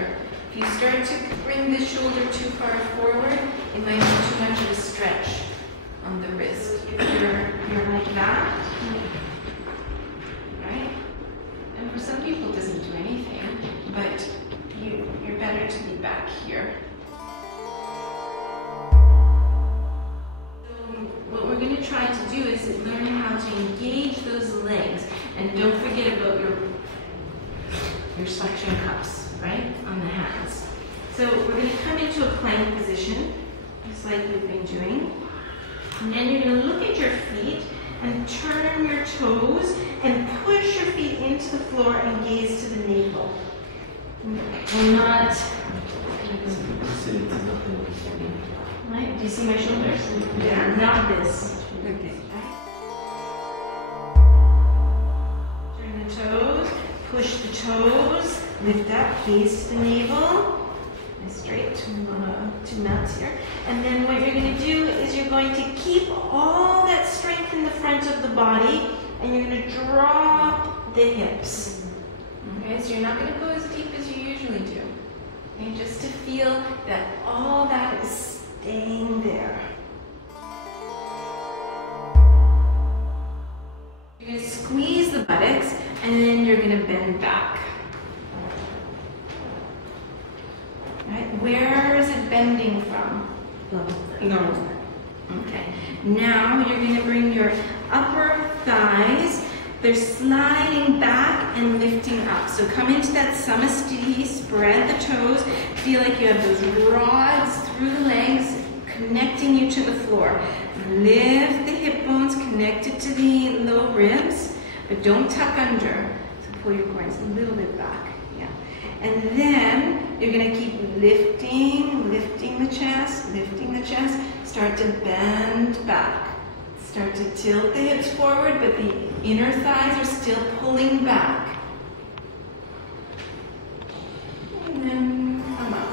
shoulder. If you start to bring the shoulder too far forward, it might be too much of a stretch on the wrist. If you're like that, right? And for some people it doesn't do anything, but you're better to be back here. What we're going to try to do is learn how to engage those legs, and don't forget about your suction cups, right, on the hands. So we're going to come into a plank position, just like we've been doing, and then you're going to look at your feet and turn your toes and push your feet into the floor and gaze to the navel. Will not. Right? Do you see my shoulders? Yeah. Not this. Okay. Turn the toes, push the toes, lift up, gaze to the navel. Nice straight. Two nuts here. And then what you're going to do is you're going to keep all that strength in the front of the body, and you're going to drop the hips. Okay, so you're not going to go as deep as you usually do. Okay, just to feel that all that is staying there. You're going to squeeze the buttocks, and then you're going to bend back. Right? Where is it bending from? No. Okay. Now you're going to bring your upper thighs. They're sliding back and lifting up. So come into that samastiti, spread the toes. Feel like you have those rods through the legs, connecting you to the floor. Lift the hip bones, connect it to the low ribs, but don't tuck under. So pull your groins a little bit back. Yeah. And then you're going to keep lifting the chest, lifting the chest. Start to bend back. Start to tilt the hips forward, but the inner thighs are still pulling back. And then come up.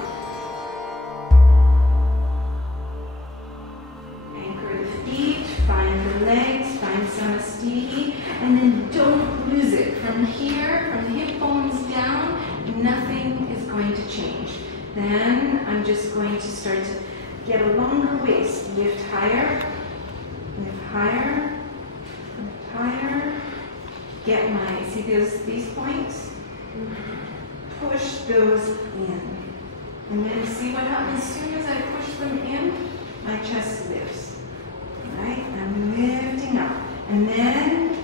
Anchor the feet, find the legs, find samastiti, and then don't lose it. From here, from the hip bones down, nothing is going to change. Then I'm just going to start to get a longer waist. Lift higher. Lift higher, lift higher. Get see these points? Push those in. And then see what happens as soon as I push them in, my chest lifts. Right? I'm lifting up. And then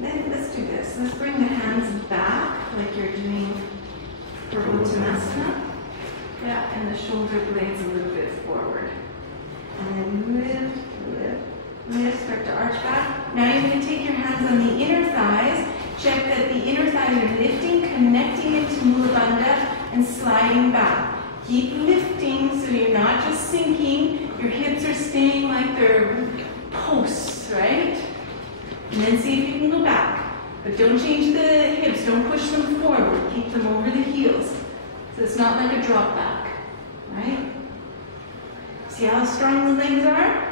let's do this. Let's bring the hands back like you're doing for Uttanasana. Yeah, and the shoulder blades a little bit forward. And then lift, start to arch back. Now you're going to take your hands on the inner thighs. Check that the inner thighs are lifting, connecting into Mula Bandha, and sliding back. Keep lifting so you're not just sinking. Your hips are staying like they're posts, right? And then see if you can go back. But don't change the hips. Don't push them forward. Keep them over the heels. So it's not like a drop back, right? See how strong the legs are?